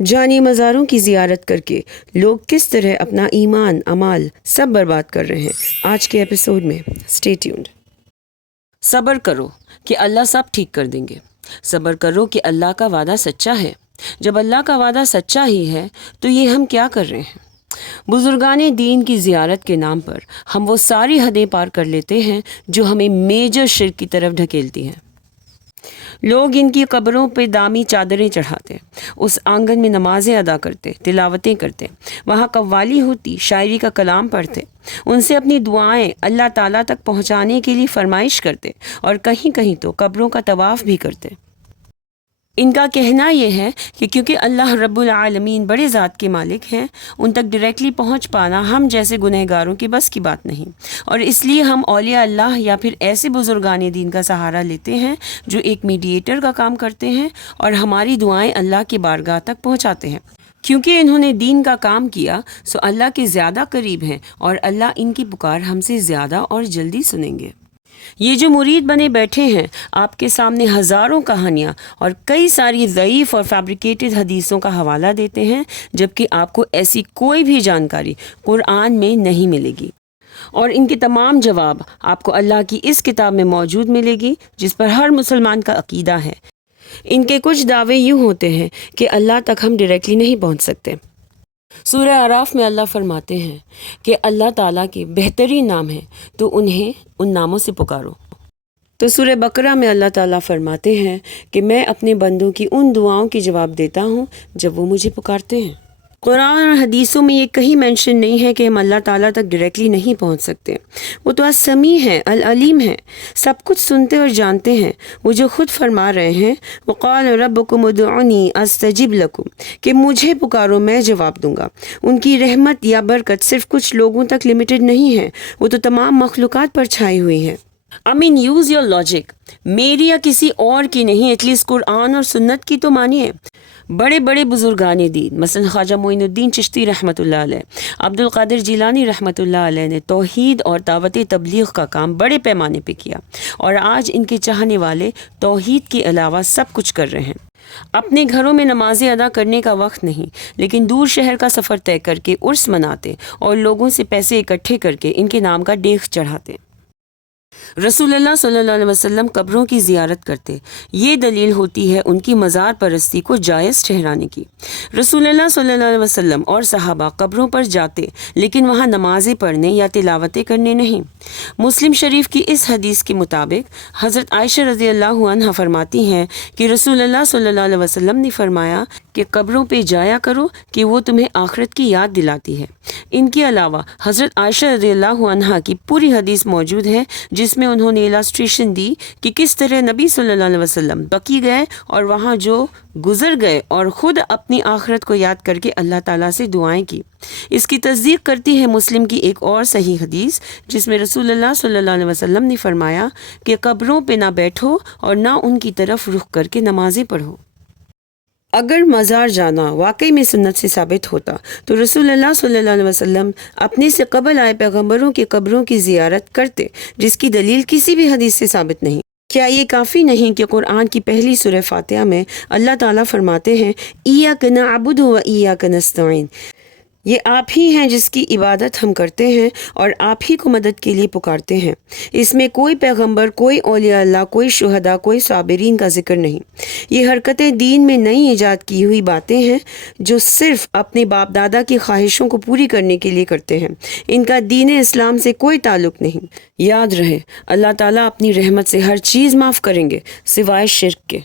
جانی مزاروں کی زیارت کر کے لوگ کس طرح اپنا ایمان، اعمال سب برباد کر رہے ہیں۔ آج کے ایپیسوڈ میں اسٹے ٹیونڈ۔ صبر کرو کہ اللہ سب ٹھیک کر دیں گے۔ صبر کرو کہ اللہ کا وعدہ سچا ہے۔ جب اللہ کا وعدہ سچا ہی ہے تو یہ ہم کیا کر رہے ہیں؟ بزرگان دین کی زیارت کے نام پر ہم وہ ساری حدیں پار کر لیتے ہیں جو ہمیں میجر شرک کی طرف ڈھکیلتی ہیں۔ لوگ ان کی قبروں پہ دامی چادریں چڑھاتے، اس آنگن میں نمازیں ادا کرتے، تلاوتیں کرتے، وہاں قوالی ہوتی، شاعری کا کلام پڑھتے، ان سے اپنی دعائیں اللہ تعالیٰ تک پہنچانے کے لیے فرمائش کرتے اور کہیں کہیں تو قبروں کا طواف بھی کرتے۔ ان کا کہنا یہ ہے کہ کیونکہ اللہ رب العالمین بڑے ذات کے مالک ہیں، ان تک ڈائریکٹلی پہنچ پانا ہم جیسے گنہگاروں کی بس کی بات نہیں، اور اس لیے ہم اولیاء اللہ یا پھر ایسے بزرگان دین کا سہارا لیتے ہیں جو ایک میڈیٹر کا کام کرتے ہیں اور ہماری دعائیں اللہ کی بارگاہ تک پہنچاتے ہیں۔ کیونکہ انہوں نے دین کا کام کیا سو اللہ کے زیادہ قریب ہیں اور اللہ ان کی پکار ہم سے زیادہ اور جلدی سنیں گے۔ یہ جو مرید بنے بیٹھے ہیں آپ کے سامنے ہزاروں کہانیاں اور کئی ساری ضعیف اور فیبریکیٹڈ حدیثوں کا حوالہ دیتے ہیں، جبکہ آپ کو ایسی کوئی بھی جانکاری قرآن میں نہیں ملے گی، اور ان کے تمام جواب آپ کو اللہ کی اس کتاب میں موجود ملے گی جس پر ہر مسلمان کا عقیدہ ہے۔ ان کے کچھ دعوے یوں ہوتے ہیں کہ اللہ تک ہم ڈائریکٹلی نہیں پہنچ سکتے۔ سورہ اعراف میں اللہ فرماتے ہیں کہ اللہ تعالیٰ کے بہترین نام ہیں تو انہیں ان ناموں سے پکارو۔ تو سورہ بقرہ میں اللہ تعالیٰ فرماتے ہیں کہ میں اپنے بندوں کی ان دعاؤں کی جواب دیتا ہوں جب وہ مجھے پکارتے ہیں۔ قرآن اور حدیثوں میں یہ کہیں مینشن نہیں ہے کہ ہم اللہ تعالیٰ تک ڈائریکٹلی نہیں پہنچ سکتے۔ وہ تو السمیع ہے، العلیم ہے، سب کچھ سنتے اور جانتے ہیں۔ وہ جو خود فرما رہے ہیں وقال ربکم ادعونی استجب لکم، کہ مجھے پکارو میں جواب دوں گا۔ ان کی رحمت یا برکت صرف کچھ لوگوں تک لمیٹڈ نہیں ہے، وہ تو تمام مخلوقات پر چھائی ہوئی ہے۔ یوز یور لاجک، میری یا کسی اور کی نہیں، ایٹ لیسٹ قرآن اور سنت کی تو مانیے۔ بڑے بڑے بزرگان دین مثلا خواجہ معین الدین چشتی رحمۃ اللہ علیہ، عبد القادر جیلانی رحمۃ اللہ علیہ نے توحید اور دعوت تبلیغ کا کام بڑے پیمانے پہ کیا، اور آج ان کے چاہنے والے توحید کے علاوہ سب کچھ کر رہے ہیں۔ اپنے گھروں میں نمازیں ادا کرنے کا وقت نہیں، لیکن دور شہر کا سفر طے کر کے عرس مناتے اور لوگوں سے پیسے اکٹھے کر کے ان کے نام کا دیغ چڑھاتے۔ رسول اللہ صلی اللہ علیہ وسلم قبروں کی زیارت کرتے، یہ دلیل ہوتی ہے ان کی مزار پرستی کو جائز ٹھہرانے کی۔ رسول اللہ صلی اللہ علیہ وسلم اور صحابہ قبروں پر جاتے لیکن وہاں نمازیں پڑھنے یا تلاوتیں کرنے نہیں۔ مسلم شریف کی اس حدیث کے مطابق حضرت عائشہ رضی اللہ عنہا فرماتی ہیں کہ رسول اللہ صلی اللہ علیہ وسلم نے فرمایا کہ قبروں پہ جایا کرو کہ وہ تمہیں آخرت کی یاد دلاتی ہے۔ ان کے علاوہ حضرت عائشہ رضی اللہ عنہا کی پوری حدیث موجود ہے جس میں انہوں نے السٹریشن دی کہ کس طرح نبی صلی اللہ علیہ وسلم بقی گئے اور وہاں جو گزر گئے اور خود اپنی آخرت کو یاد کر کے اللہ تعالیٰ سے دعائیں کی۔ اس کی تصدیق کرتی ہے مسلم کی ایک اور صحیح حدیث جس میں رسول اللہ صلی اللہ علیہ وسلم نے فرمایا کہ قبروں پہ نہ بیٹھو اور نہ ان کی طرف رخ کر کے نمازیں پڑھو۔ اگر مزار جانا واقعی میں سنت سے ثابت ہوتا تو رسول اللہ صلی اللہ علیہ وسلم اپنے سے قبل آئے پیغمبروں کی قبروں کی زیارت کرتے، جس کی دلیل کسی بھی حدیث سے ثابت نہیں۔ کیا یہ کافی نہیں کہ قرآن کی پہلی سورہ فاتحہ میں اللہ تعالیٰ فرماتے ہیں ایاک نعبد و ایاک نستعین، یہ آپ ہی ہیں جس کی عبادت ہم کرتے ہیں اور آپ ہی کو مدد کے لیے پکارتے ہیں۔ اس میں کوئی پیغمبر، کوئی اولیاء اللہ، کوئی شہداء، کوئی صابرین کا ذکر نہیں۔ یہ حرکتیں دین میں نئی ایجاد کی ہوئی باتیں ہیں جو صرف اپنے باپ دادا کی خواہشوں کو پوری کرنے کے لیے کرتے ہیں۔ ان کا دین اسلام سے کوئی تعلق نہیں۔ یاد رہے اللہ تعالیٰ اپنی رحمت سے ہر چیز معاف کریں گے سوائے شرک کے۔